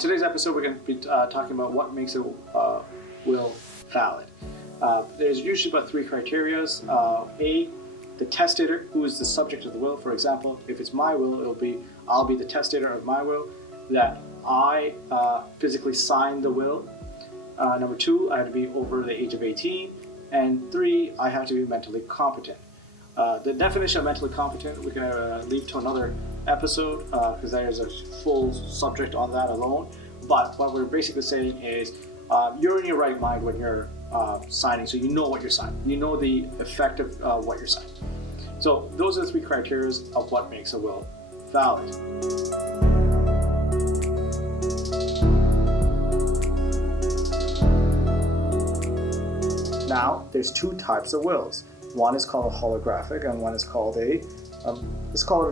today's episode, we're going to be talking about what makes a will valid. There's usually about 3 criteria. A, the testator, who is the subject of the will. For example, if it's my will, I'll be the testator of my will, that I physically sign the will. Number 2, I have to be over the age of 18. And 3, I have to be mentally competent. The definition of mentally competent, we can leave to another episode because there's a full subject on that alone. But what we're basically saying is you're in your right mind when you're signing, so you know what you're signing. You know the effect of what you're signing. So those are the 3 criteria of what makes a will valid. Now, there's 2 types of wills. One is called a holographic, and one is called a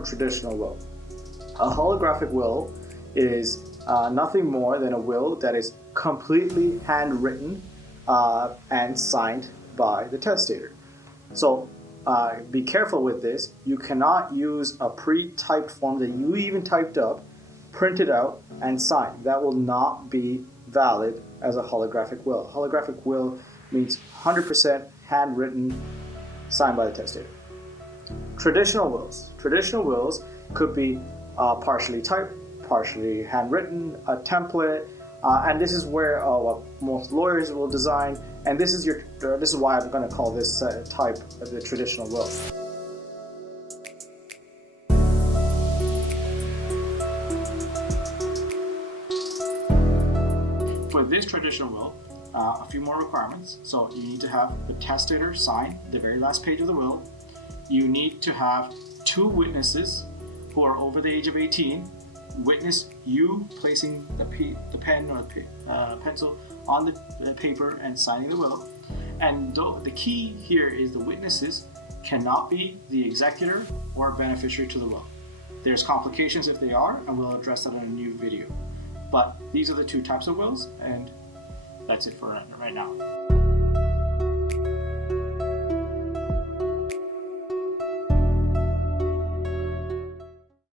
traditional will. A holographic will is nothing more than a will that is completely handwritten and signed by the testator. So be careful with this. You cannot use a pre-typed form that you even typed up, print it out, and sign. That will not be valid as a holographic will. Holographic will means 100% handwritten, signed by the testator. Traditional wills could be partially typed, partially handwritten, a template, and this is where what most lawyers will design. And this is why I'm going to call this type of the traditional will. For this traditional will, a few more requirements. So you need to have the testator sign the very last page of the will. You need to have 2 witnesses who are over the age of 18 witness you placing the pen or the pencil on the paper and signing the will. And the key here is the witnesses cannot be the executor or beneficiary to the will. There's complications if they are, and we'll address that in a new video. But these are the 2 types of wills, and that's it for right now.